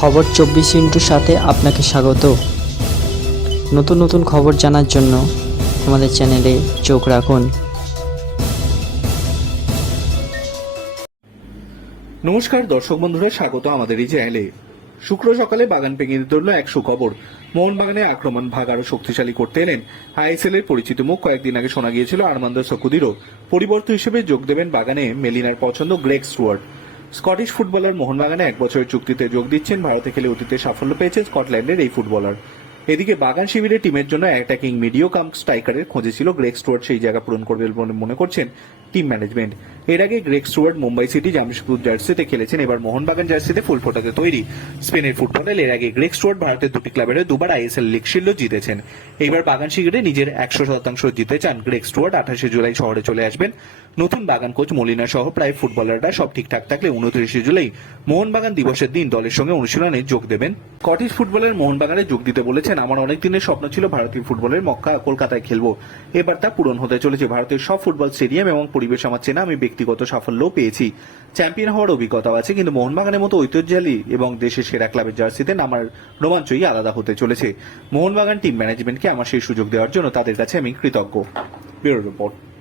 খবর চব্বিশ ইন্টুর সাথে আপনাকে স্বাগত। নতুন নতুন খবর জানার জন্য আমাদের চ্যানেলে চোখ রাখুন। নমস্কার দর্শক বন্ধুরা, স্বাগত আমাদের এই চ্যানেলে। শুক্র সকালে বাগান দিতে হলো এক সুখবর। মোহনবাগানে আক্রমণ ভাগ আরও শক্তিশালী করতে এলেন। আইএসএল এর পরিচিত মুখ কয়েকদিন আগে শোনা গিয়েছিল আরমান্দ সকুদিরও। পরিবর্তন হিসেবে যোগ দেবেন বাগানে মেলিনার পছন্দ গ্রেগ স্টুয়ার্ট। স্কটিশ ফুটবলার মোহনবাগানে এক বছরের চুক্তিতে যোগ দিচ্ছেন ভারতে খেলে অতীতে সাফল্য পেয়েছেন স্কটল্যান্ডের এই ফুটবলার। এদিকে বাগান শিবিরে টিমের জন্য অ্যাটাকিং মিডিও কাম স্ট্রাইকারের খোঁজে ছিল গ্রেক স্টুয়ার্ট, সেই জায়গা পূরণ করবে বলে মনে করছেন টিম ম্যানেজমেন্ট এর আগে Greg Stewart Mumbai City Jamshedpur জার্সিতে খেলেছেন, এবার মোহনবাগান জার্সিতে ফুল ফোটাতে তৈরি। স্পেনের ফুটবলার এর আগে গ্রেগ স্টুয়ার্ট ভারতের দুটি ক্লাবের দুবার আইএসএল লিগ শিল্ড জিতেছেন। এইবার বাগান শিবিরে নিজের একশো শতাংশ জিতে চান গ্রেগ স্টুয়ার্ট। আঠাশে জুলাই শহরে চলে আসবেন নতুন বাগান কোচ মলিনা সহ প্রায় ফুটবলাররা। সব ঠিকঠাক থাকলে উনত্রিশে জুলাই মোহনবাগান দিবসের দিন দলের সঙ্গে অনুশীলনে যোগ দেবেন। স্কটিশ ফুটবলের মোহনবাগানে যোগ দিতে বলেছেন, আমার অনেক দিনের স্বপ্ন ছিল ভারতীয় ফুটবলের মক্কা, কলকাতায় খেলব। এবার তা পূরণ হতে চলেছে ভারতের সব ফুটবল স্টেডিয়াম এবং পরিবেশ আমার চেনা, আমি ব্যক্তিগত সাফল্য পেয়েছি। চ্যাম্পিয়ন হওয়ার অভিজ্ঞতাও আছে, কিন্তু মোহনবাগানের মতো ঐতিহ্যশালী এবং দেশের সেরা ক্লাবের জার্সিতে নামার রোমাঞ্চই আলাদা হতে চলেছে। মোহনবাগান টিম ম্যানেজমেন্টকে আমার সেই সুযোগ দেওয়ার জন্য তাদের কাছে আমি কৃতজ্ঞ। Bureau report.